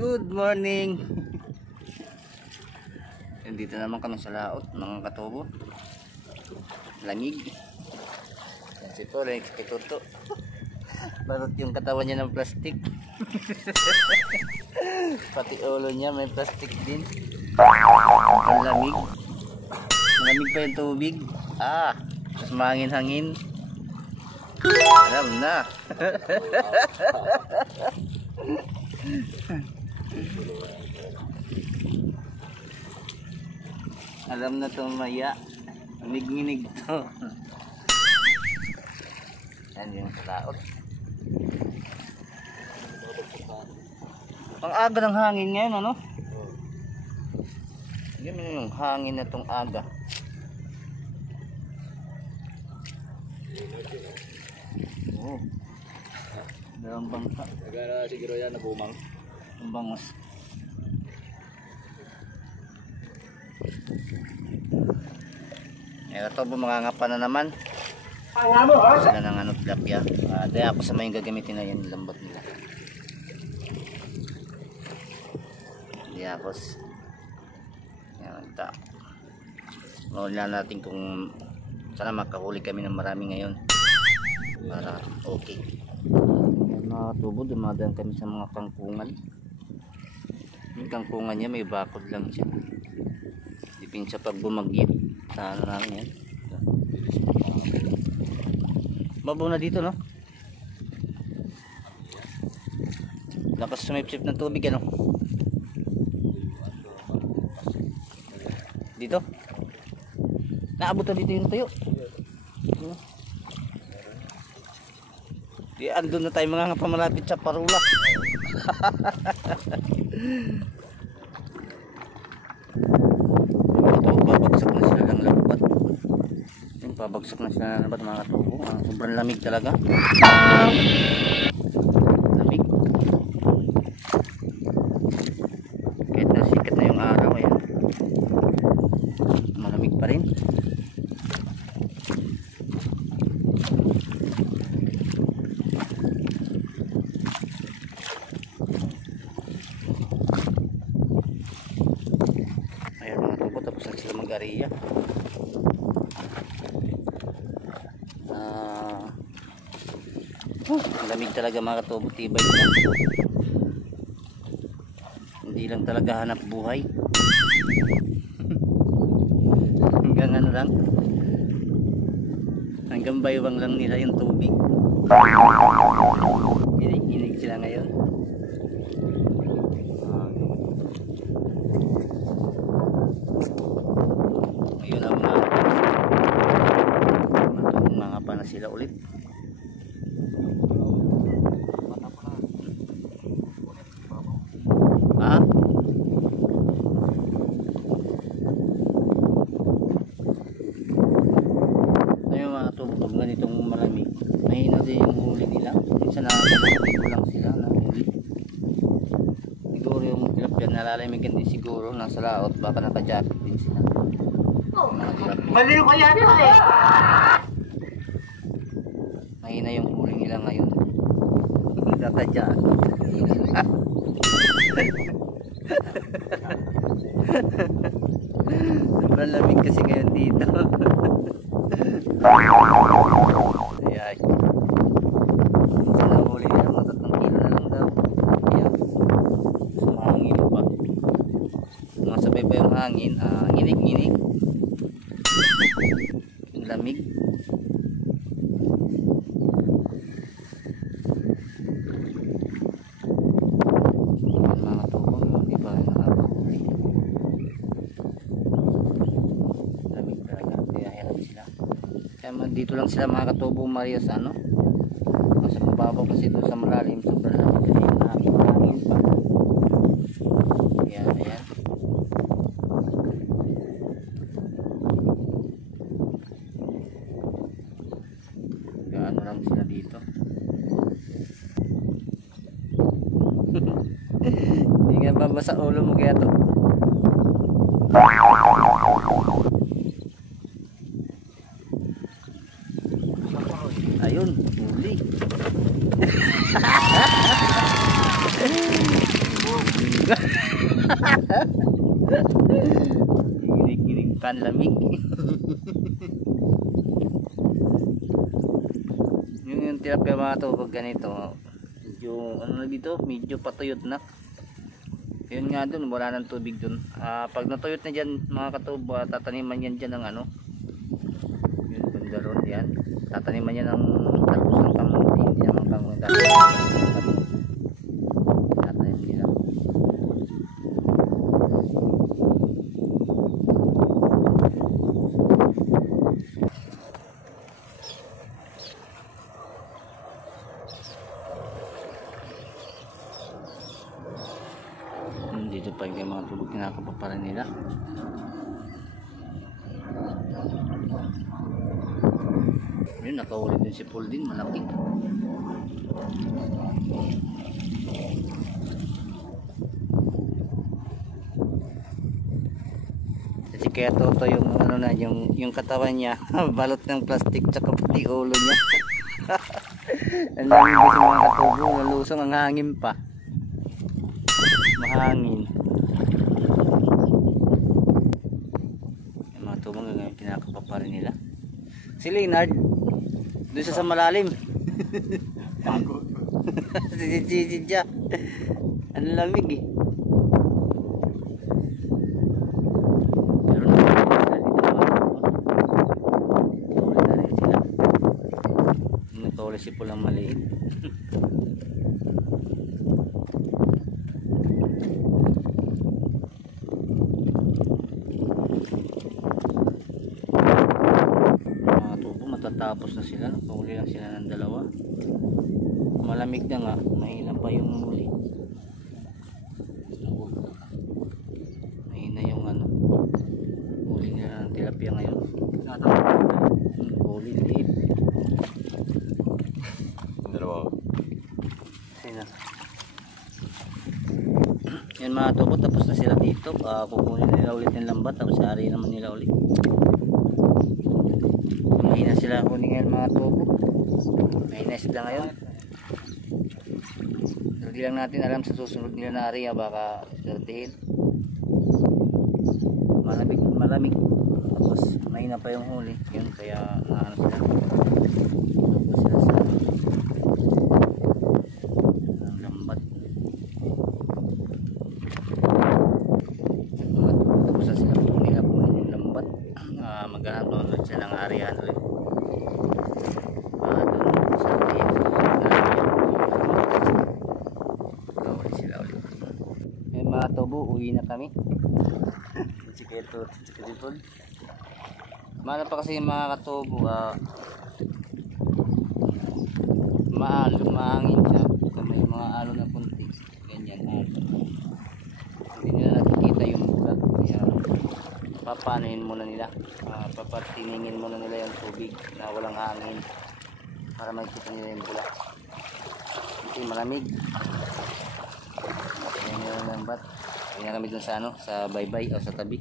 Good morning. Dito naman kami sa laot, mga katubo. Lamig. Yan si Tore, kituto. Barot yung katawan niya ng plastic. Pati ulo niya may plastic din. Ang lamig. Malamig pa yung tubig. Mas mahangin-hangin. Alam na. Alam na itong maya. Minig-minig to. Yan yung laot. Ang aga ng hangin ngayon, ano? Yan yung hangin na itong aga. Oh. Dalang bangka. Nagara siguro yan na bumang. Ang bangos. Ito po mga ngapa na naman. Sila ng ano, tilapia. Dahil ako sa may gagamitin na yan, lambot nila. Diapos. Yan, ito. Maulan natin kung sana makahuli kami ng marami ngayon. Para okay. Yan, mga tubo, dumadaan kami sa mga kangkungan. Yung kangkungan niya may bakod lang siya. Dipin siya pag bumagyo. Sa ano namin yan. Mabaw na dito, no? Lakas sumipsip ng tubig, ano? Dito? Naabot na dito yung tuyo. Di andun na tayo mga pamalapit sa parula. Babagsak na sila ng lambat. Babagsak na sila ng lambat, mga katubo. Sobrang lamig talaga. Lamig. Kahit nasikat na yung araw, ayan. Malamig pa rin. Ayan mga tubo, tapos na sila mag-ariya. Lamig talaga mga katubo, tibay na. Hindi lang talaga hanap buhay. Hanggang ano lang, hanggang baywang lang nila yung tubig. Inig sila ngayon. Ngayon ang mga pa na sila ulit. Pag ganitong malamig, mahina din yung huli nila. Minsan nakakaligo lang sila na huli. Siguro yung tilapia nalalamigan din siguro, nasa laot, baka naka-jacket din sila. Baliw ko yan eh! Mahina yung huli nila ngayon. Naka-jacket. Sobrang lamig kasi ngayon dito. Ayan. Nahuli niya, mga 3 kilo na lang daw. Ayan. Sumahangin pa. Masabay pa yung hangin. Nginig-nginig. Yung lamig. Mga tubong, di ba? Nakakahuli. Lamig talaga. Kaya hirap sila. Kaya dito lang sila mga katubo Maria sa ano, nasa mababaw kasi doon sa malalim sobrang lamig kasi nakakahangin pa. Ayan, ayan. Gaano lang sila dito. Hindi nga babasa ulo mo kaya to. Ayun, huli. Ginig-ginig panlamig. Yung tilapia mga to pag ganito, medyo ano na dito, medyo patuyot na. Yun nga dun, wala nang tubig dun. Pag natuyot na dyan mga katubo, tataniman yan dyan ng ano, yun banda ron yan, tataniman yan ng talbos ng kamuti, hindi naman kamuti, tatanim nila. Dito pa yung mga tubig kinakapaparan nila. Yun, nakahuli din si Paul din, malaki. Kasi kaya toto yung ano na, yung katawan niya balot ng plastic tsaka pati ulo niya. Ang dami kasi mga katubo, nalusong ang hangin pa. Mahangin. Yung mga tubong gagawin pinakapapa rin nila. Si Leonard doon sa malalim. Si Jack. Ang lamig eh. Pero na rin sila. Natuli si pulang maliit. Tapos na sila, nakahuli lang sila ng dalawa. Malamig na nga, mahina pa yung muli. Mahina yung ano, huli nila ng tilapia ngayon. Huli liit. Dalawa. Sina. Yan mga tubo, tapos na sila dito. Kukunin nila ulit yung lambat, tapos ari naman nila ulit. Mahina sila kunin ngayon mga tubo. Mahina sila ngayon. Hindi lang natin alam sa susunod nila na area, baka sertihin. Malamig. Tapos mahina pa yung huli. Yun kaya ano sila. Tapos sila sa ang lambat. Tapos na sila kunin nila yung lambat. Maghanap ulit sila ng area ulit. Mga tubo, uwi na kami. Siketo, sikitipod. Mahal pa kasi yung mga katubo, mahangin siya. May mga alo na punti. Ganyan, hindi nila nakikita yung bulag. Kaya papanuhin muna nila. Papatiningin muna nila yung tubig na walang hangin para makikita nila yung bulag. Kasi malamig. Ayan yung lambat. Ayan na kami dun sa ano, sa baybay o sa tabi.